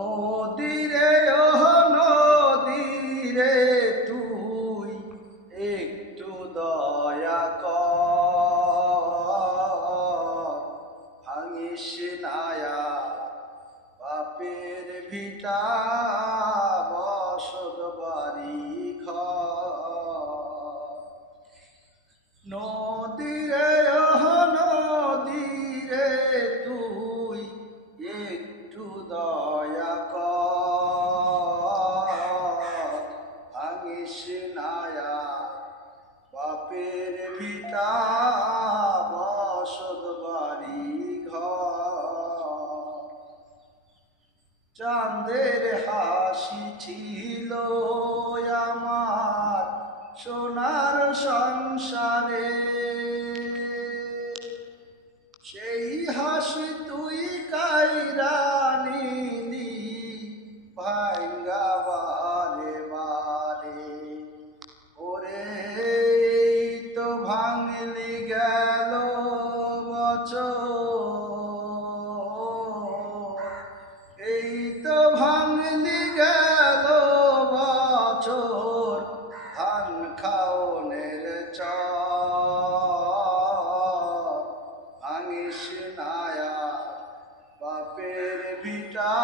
নদীরে ও নদীরে তুই একটু দয়া কর। ভাঙিস নায়া বাপের ভিটা, বসত বাড়ি ঘর। নদীরে, ওহ নদীরে তুই একটু দয়া চাঁদের হাসি ছিল আমার সোনার সংসারে। সেই হাসি তুই কাইরা নিলি ভাঙ্গা বারে বারে। ওরে তো ভাঙলি গেল বছর। ধান খাওনের চর ভাঙিস নায়া বাপের ভিটা।